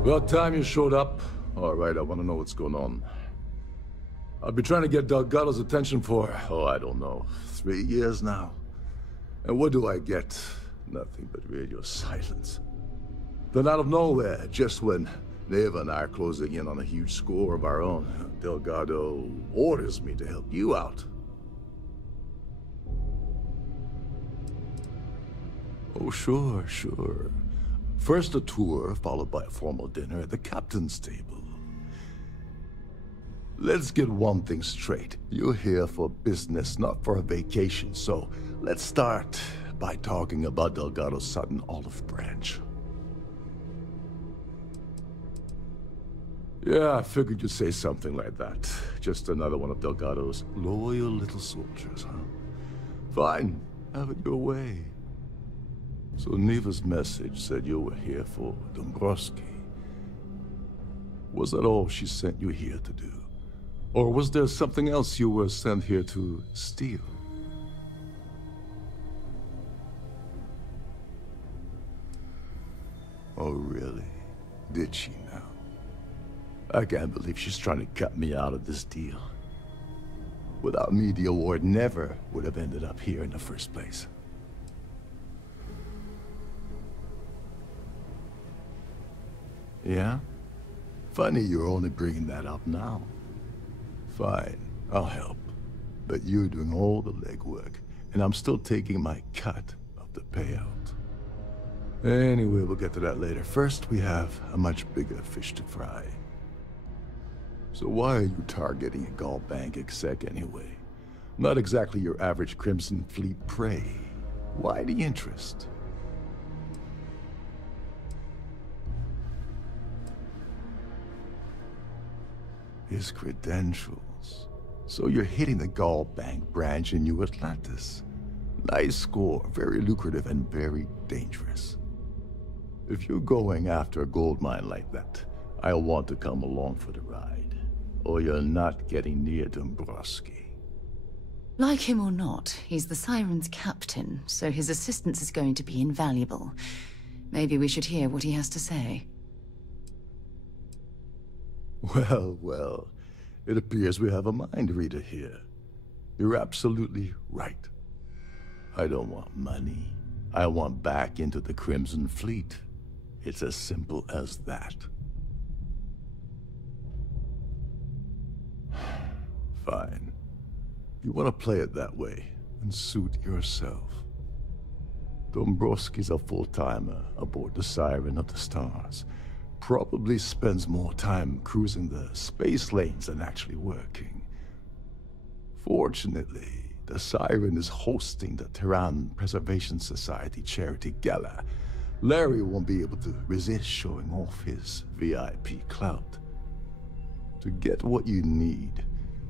About time you showed up. All right, I want to know what's going on. I've been trying to get Delgado's attention for, I don't know, 3 years now. And what do I get? Nothing but radio silence. Then out of nowhere, just when Neva and I are closing in on a huge score of our own, Delgado orders me to help you out. Oh, sure. First a tour, followed by a formal dinner at the captain's table. Let's get one thing straight. You're here for business, not for a vacation, so let's start by talking about Delgado's sudden olive branch. Yeah, I figured you'd say something like that. Just another one of Delgado's loyal little soldiers, huh? Fine, have it your way. So Neva's message said you were here for Dombrowski. Was that all she sent you here to do? Or was there something else you were sent here to steal? Oh, really? Did she now? I can't believe she's trying to cut me out of this deal. Without me, the award never would have ended up here in the first place. Yeah? Funny you're only bringing that up now. Fine, I'll help. But you're doing all the legwork, and I'm still taking my cut of the payout. Anyway, we'll get to that later. First, we have a much bigger fish to fry. So why are you targeting a Gaul Bank exec anyway? Not exactly your average Crimson Fleet prey. Why the interest? His credentials. So you're hitting the Gaul Bank branch in New Atlantis. Nice score, very lucrative and very dangerous. If you're going after a gold mine like that, I'll want to come along for the ride. Or you're not getting near Dombrowski. Like him or not, he's the Siren's captain, so his assistance is going to be invaluable. Maybe we should hear what he has to say. Well, it appears we have a mind reader here. You're absolutely right. I don't want money. I want back into the Crimson Fleet. It's as simple as that. Fine. You want to play it that way, and suit yourself. Dombrowski's a full-timer aboard the Siren of the Stars. Probably spends more time cruising the space lanes than actually working. Fortunately, the Siren is hosting the Terran Preservation Society charity gala. Larry won't be able to resist showing off his VIP clout. To get what you need,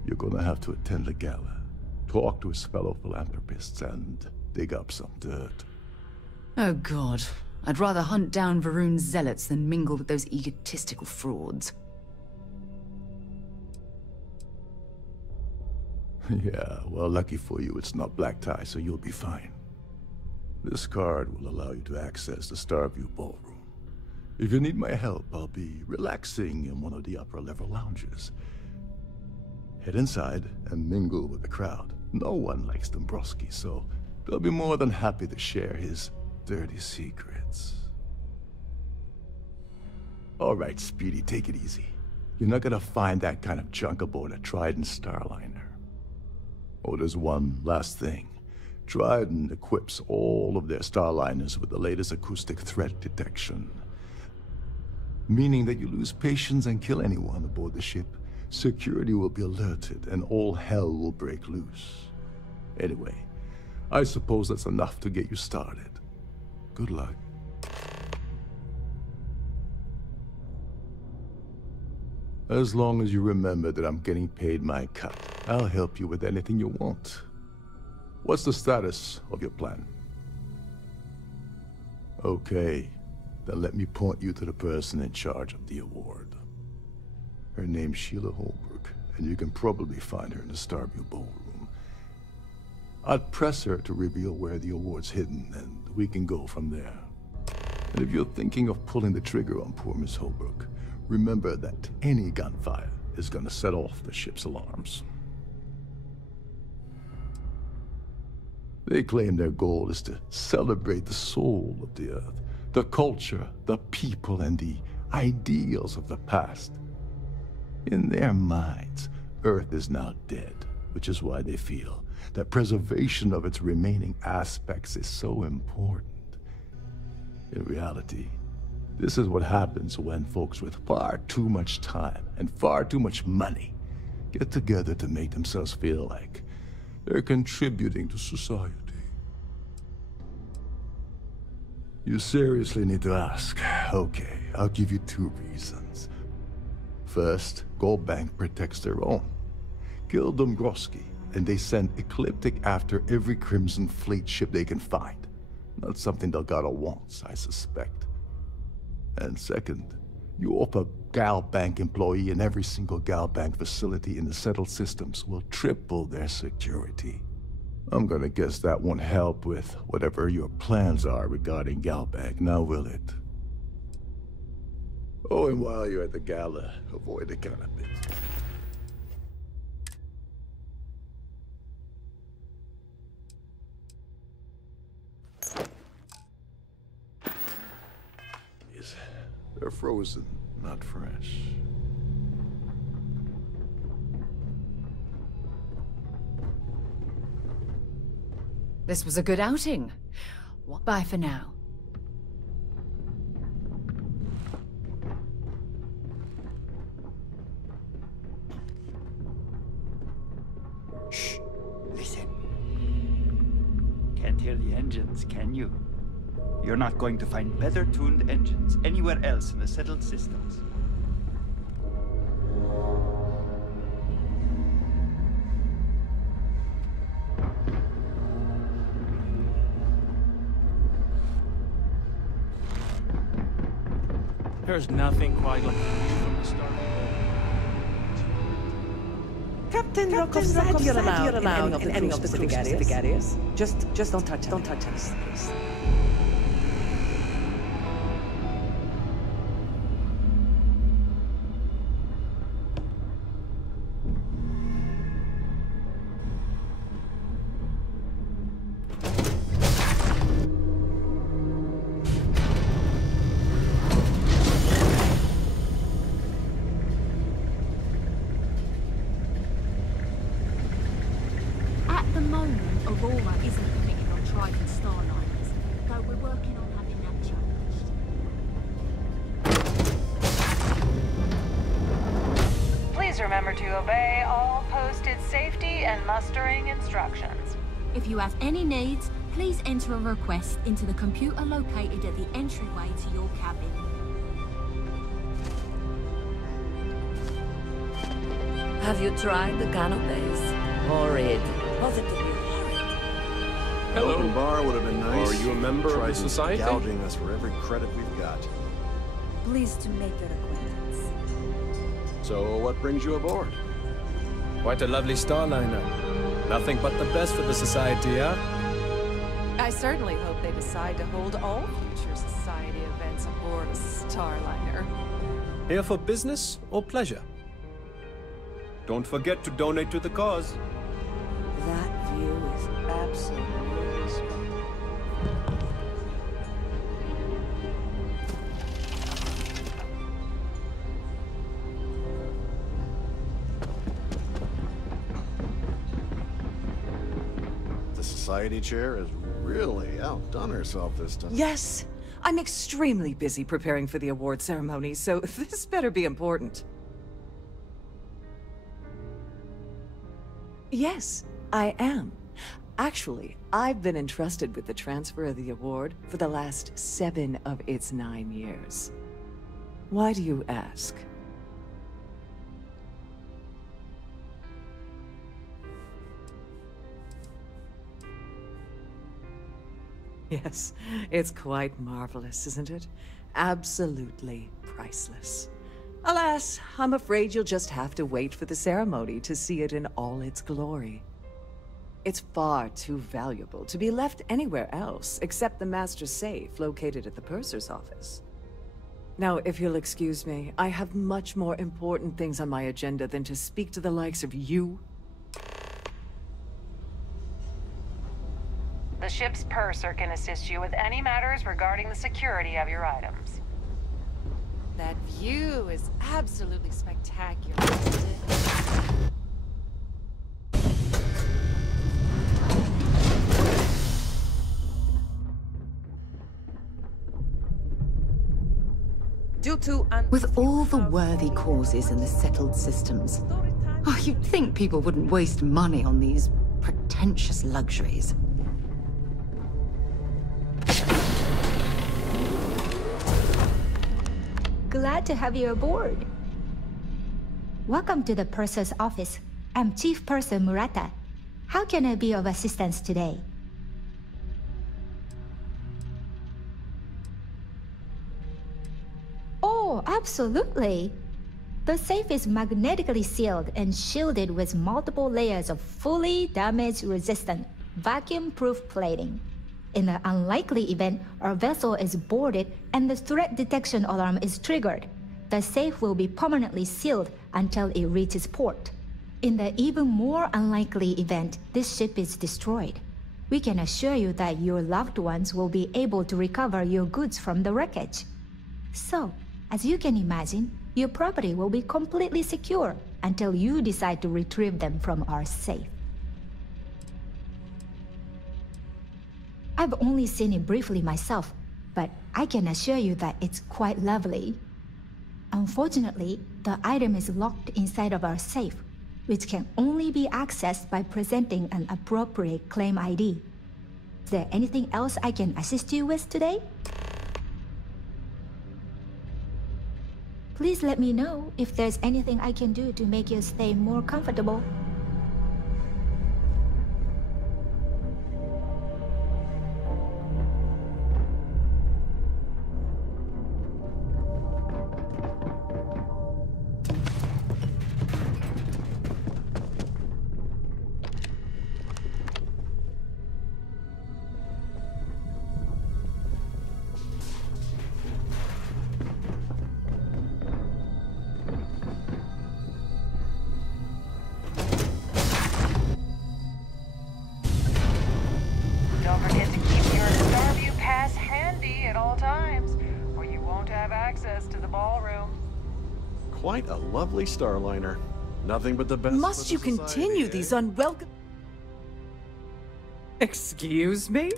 you're gonna have to attend the gala, talk to his fellow philanthropists, and dig up some dirt. Oh god. I'd rather hunt down Varun's zealots than mingle with those egotistical frauds. Yeah, well, lucky for you, it's not black tie, so you'll be fine. This card will allow you to access the Starfield ballroom. If you need my help, I'll be relaxing in one of the upper-level lounges. Head inside and mingle with the crowd. No one likes Dombrowski, so they'll be more than happy to share his dirty secrets. All right, Speedy, take it easy. You're not gonna find that kind of junk aboard a Trident Starliner. Oh, there's one last thing. Trident equips all of their Starliners with the latest acoustic threat detection. Meaning that you lose patience and kill anyone aboard the ship, security will be alerted and all hell will break loose. Anyway, I suppose that's enough to get you started. Good luck. As long as you remember that I'm getting paid my cut, I'll help you with anything you want. What's the status of your plan? Okay, then let me point you to the person in charge of the award. Her name's Sheila Holbrook, and you can probably find her in the Starfield ballroom. I'd press her to reveal where the award's hidden, and we can go from there. And if you're thinking of pulling the trigger on poor Miss Holbrook, remember that any gunfire is gonna set off the ship's alarms. They claim their goal is to celebrate the soul of the Earth, the culture, the people, and the ideals of the past. In their minds, Earth is now dead, which is why they feel that preservation of its remaining aspects is so important. In reality, this is what happens when folks with far too much time and far too much money get together to make themselves feel like they're contributing to society. You seriously need to ask. Okay, I'll give you 2 reasons. First, Gold Bank protects their own. Kill Dombrowski, and they send Ecliptic after every Crimson Fleet ship they can find. Not something Delgado wants, I suspect. And second, you offer Gal Bank employee in every single Gal Bank facility in the settled systems will triple their security. I'm gonna guess that won't help with whatever your plans are regarding Gal Bank, now will it? Oh, and while you're at the gala, avoid the canopy. Yes, they're frozen, not fresh. This was a good outing. Bye for now. Shh! Listen. Can't hear the engines, can you? You're not going to find better-tuned engines anywhere else in the settled systems. There's nothing quite like the view from the Starfield. Captain Rokov said you're allowed in any of the specific areas. Just don't touch us, please. Aurora isn't committed on Trident Starliners, though we're working on having that changed. Please remember to obey all posted safety and mustering instructions. If you have any needs, please enter a request into the computer located at the entryway to your cabin. Have you tried the canapes? Horrid. Positively horrid. Hello. Open bar would have been nice. Are you a member of the society? Gouging us for every credit we've got. Pleased to make your acquaintance. So, what brings you aboard? Quite a lovely Starliner. Nothing but the best for the society, huh? I certainly hope they decide to hold all future society events aboard a Starliner. Here for business or pleasure? Don't forget to donate to the cause. That view is absolutely spectacular. The society chair has really outdone herself this time. Yes, I'm extremely busy preparing for the award ceremony, so this better be important. Yes, I am. Actually, I've been entrusted with the transfer of the award for the last 7 of its 9 years. Why do you ask? Yes, it's quite marvelous, isn't it? Absolutely priceless. Alas, I'm afraid you'll just have to wait for the ceremony to see it in all its glory. It's far too valuable to be left anywhere else except the master safe located at the purser's office. Now, if you'll excuse me, I have much more important things on my agenda than to speak to the likes of you. The ship's purser can assist you with any matters regarding the security of your items. That view is absolutely spectacular, isn't it? With all the worthy causes in the settled systems, you'd think people wouldn't waste money on these pretentious luxuries. Glad to have you aboard. Welcome to the Purser's office. I'm Chief Purser Murata. How can I be of assistance today? Oh, absolutely. The safe is magnetically sealed and shielded with multiple layers of fully damage-resistant, vacuum-proof plating. In the unlikely event our vessel is boarded and the threat detection alarm is triggered, the safe will be permanently sealed until it reaches port. In the even more unlikely event this ship is destroyed, we can assure you that your loved ones will be able to recover your goods from the wreckage. So, as you can imagine, your property will be completely secure until you decide to retrieve them from our safe. I've only seen it briefly myself, but I can assure you that it's quite lovely. Unfortunately, the item is locked inside of our safe, which can only be accessed by presenting an appropriate claim ID. Is there anything else I can assist you with today? Please let me know if there's anything I can do to make your stay more comfortable. Don't forget to keep your Starview pass handy at all times, or you won't have access to the ballroom. Quite a lovely Starliner. Nothing but the best. Must you continue these unwelcome... Excuse me?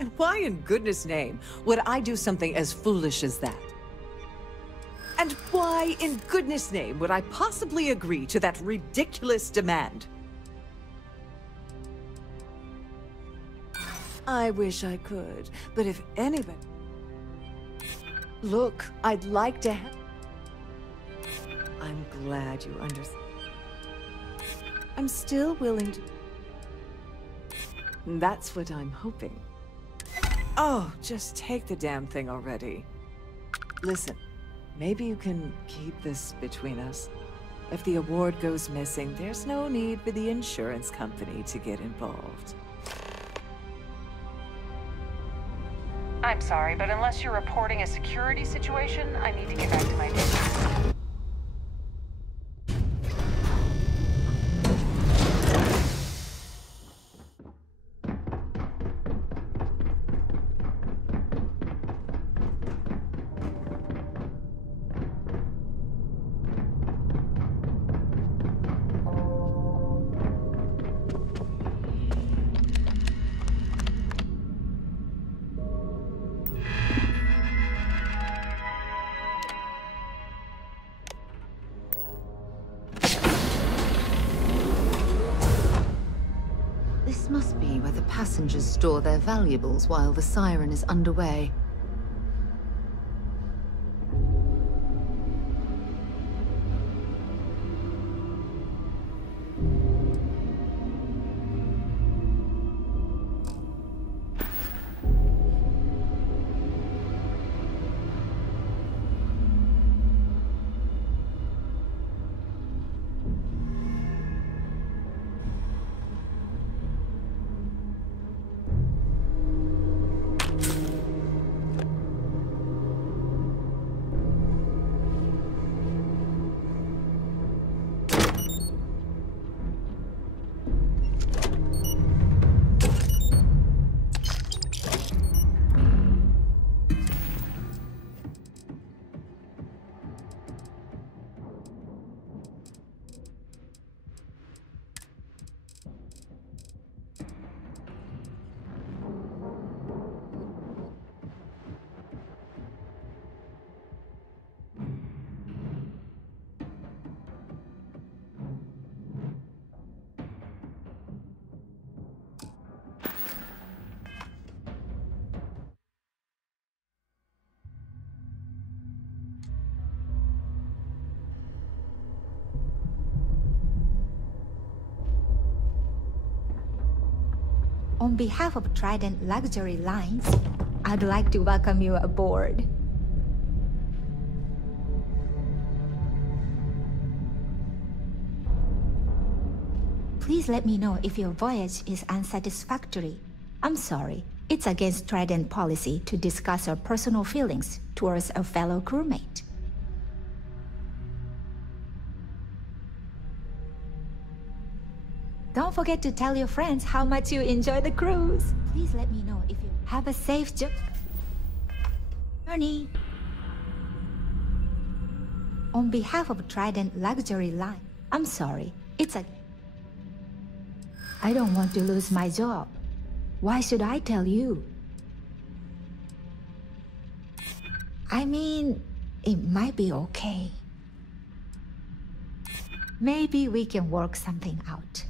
And why in goodness name would I do something as foolish as that? And why in goodness name would I possibly agree to that ridiculous demand? I wish I could, but if anybody... Look, I'd like to have... I'm glad you understand. I'm still willing to... That's what I'm hoping. Oh, just take the damn thing already. Listen, maybe you can keep this between us. If the award goes missing, there's no need for the insurance company to get involved. I'm sorry, but unless you're reporting a security situation, I need to get back to my business. This must be where the passengers store their valuables while the Siren is underway. On behalf of Trident Luxury Lines, I'd like to welcome you aboard. Please let me know if your voyage is unsatisfactory. I'm sorry. It's against Trident policy to discuss our personal feelings towards a fellow crewmate. Don't forget to tell your friends how much you enjoy the cruise. Please let me know if you have a safe journey. On behalf of Trident Luxury Line, I'm sorry. I don't want to lose my job. Why should I tell you? I mean, it might be okay. Maybe we can work something out.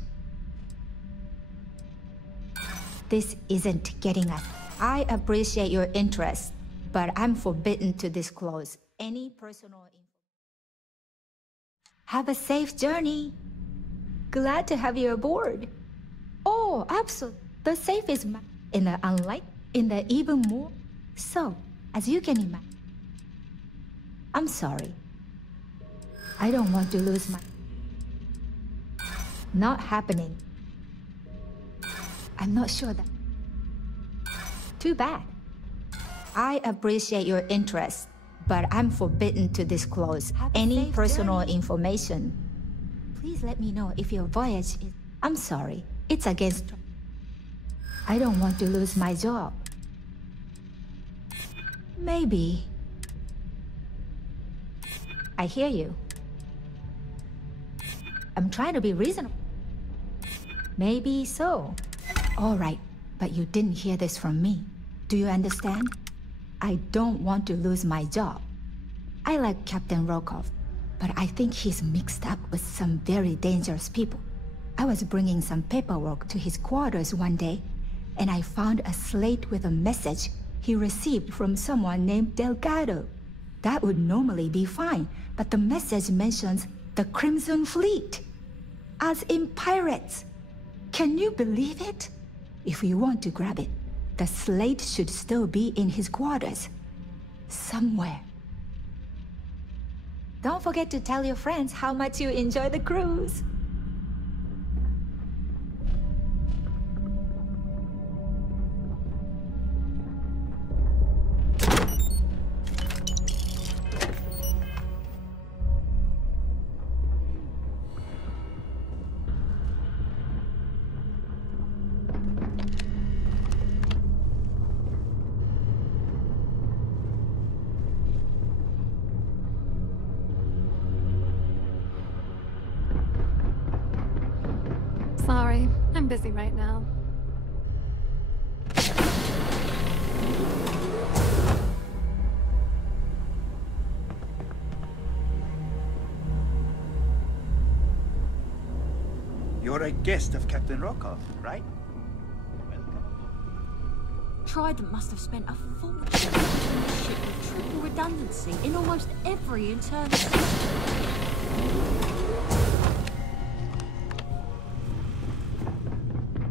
This isn't getting us. I appreciate your interest, but I'm forbidden to disclose any personal info. Have a safe journey. Glad to have you aboard. Oh, absolutely. The safe is in the even more. So, as you can imagine. I'm sorry. I don't want to lose my... Not happening. I'm not sure that... Too bad. I appreciate your interest, but I'm forbidden to disclose any personal information. Please let me know if your voyage is... I'm sorry. It's against... I don't want to lose my job. Maybe. I hear you. I'm trying to be reasonable. Maybe so. All right, but you didn't hear this from me. Do you understand? I don't want to lose my job. I like Captain Rokov, but I think he's mixed up with some very dangerous people. I was bringing some paperwork to his quarters one day, and I found a slate with a message he received from someone named Delgado. That would normally be fine, but the message mentions the Crimson Fleet, as in pirates. Can you believe it? If you want to grab it, the slate should still be in his quarters. Somewhere. Don't forget to tell your friends how much you enjoy the cruise. Sorry, I'm busy right now. You're a guest of Captain Rokov, right? Trident must have spent a fortune on this ship with triple redundancy in almost every internal system.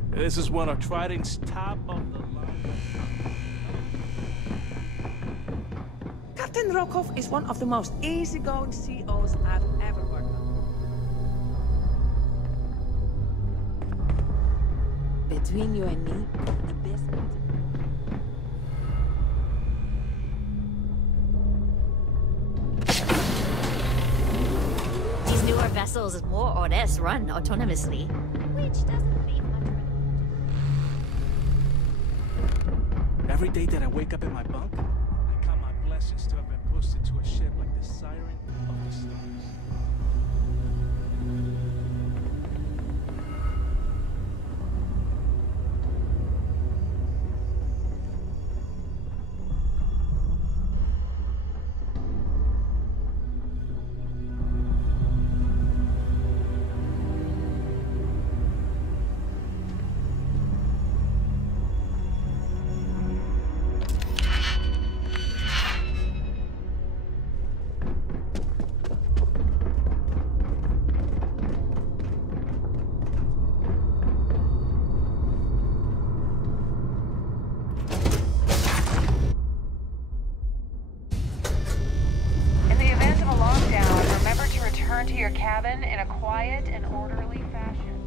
This is one of Trident's top of the line. Captain Rokov is one of the most easygoing COs I've ever worked on. Between you and me, the best. These newer vessels more or less run autonomously, which doesn't leave much room. Every day that I wake up in my bunk, I count my blessings to have been posted to a ship like the Siren of the stars. cabin in a quiet and orderly fashion.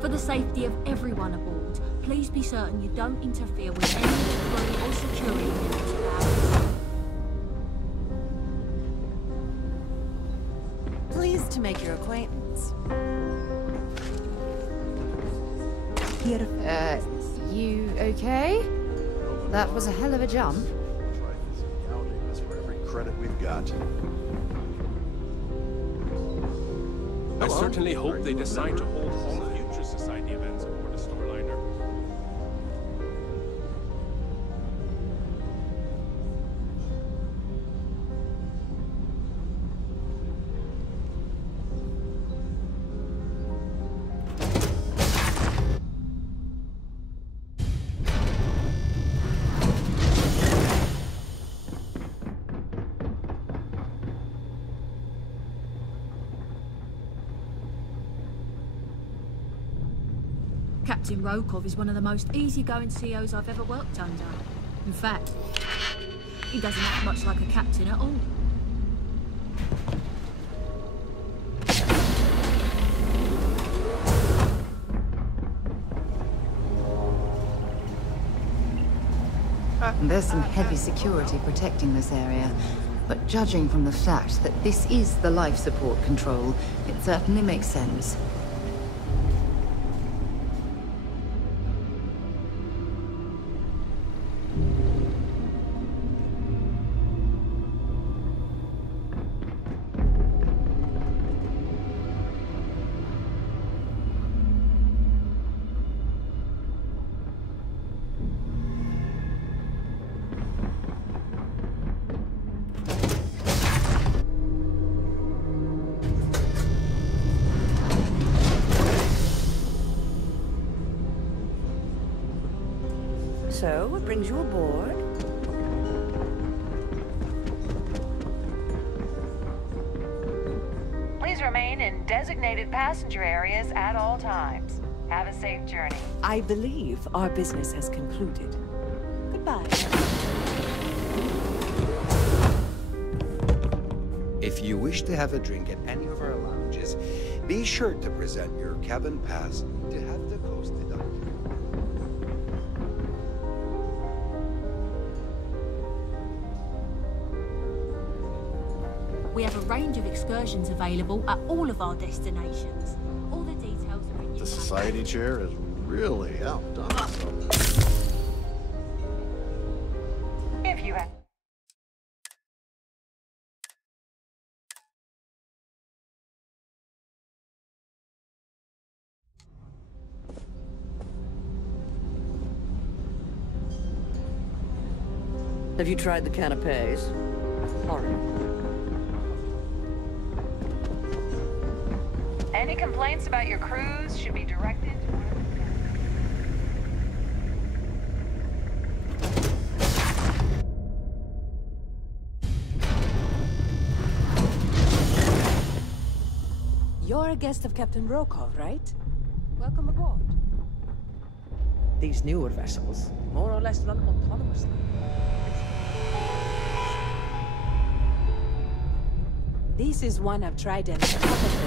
For the safety of everyone aboard, please be certain you don't interfere with any of the crew or security members of ours. Pleased to make your acquaintance. You okay? That was a hell of a jump. That's for every credit we've got. I certainly hope they decide to hold all future society events aboard the Starliner. Captain Rokov is one of the most easygoing COs I've ever worked under. In fact, he doesn't act much like a captain at all. There's some heavy security protecting this area, but judging from the fact that this is the life support control, it certainly makes sense. So, what brings you aboard? Please remain in designated passenger areas at all times. Have a safe journey. I believe our business has concluded. Goodbye. If you wish to have a drink at any of our lounges, be sure to present your cabin pass to have the cost deducted. We have a range of excursions available at all of our destinations. All the details are in your... The society chair has really outdone itself. If you have... Have you tried the canapes? Horrid. Any complaints about your cruise should be directed to one of the... You're a guest of Captain Rokov, right? Welcome aboard. These newer vessels more or less run autonomously. This is one of Trident's vessels.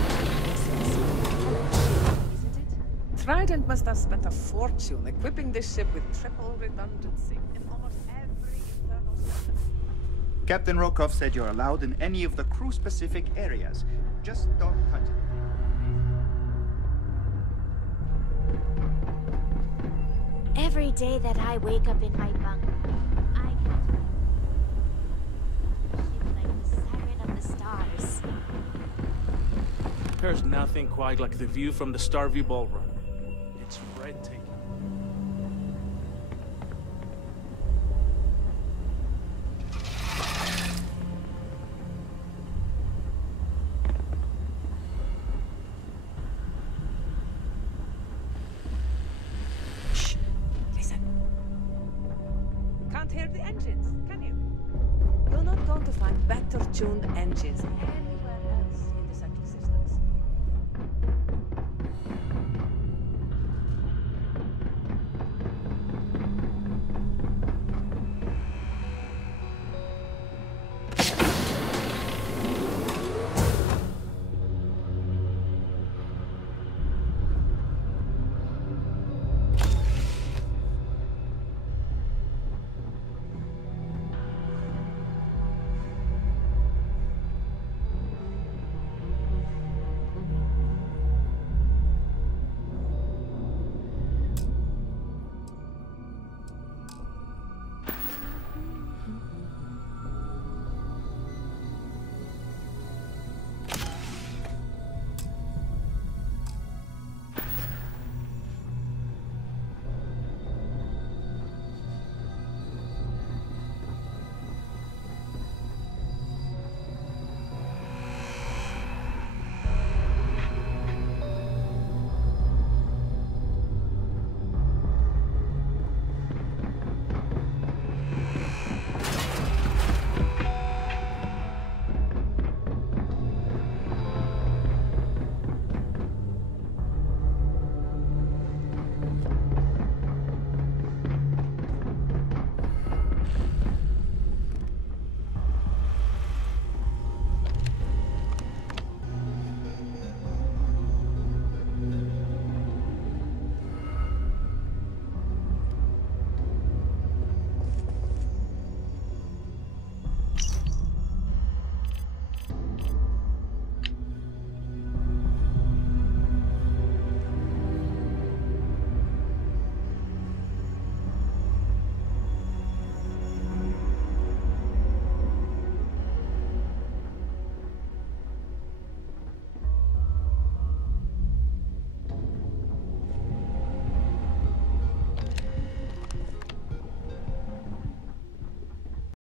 Isn't it? Trident must have spent a fortune equipping this ship with triple redundancy in almost every internal system. Captain Rokov said you're allowed in any of the crew-specific areas. Just don't touch it. Every day that I wake up in my bunk, I can't like the siren of the stars. There's nothing quite like the view from the Starview ballroom. It's breathtaking. Can't hear the engines, can you? You're not going to find better tuned engines anywhere.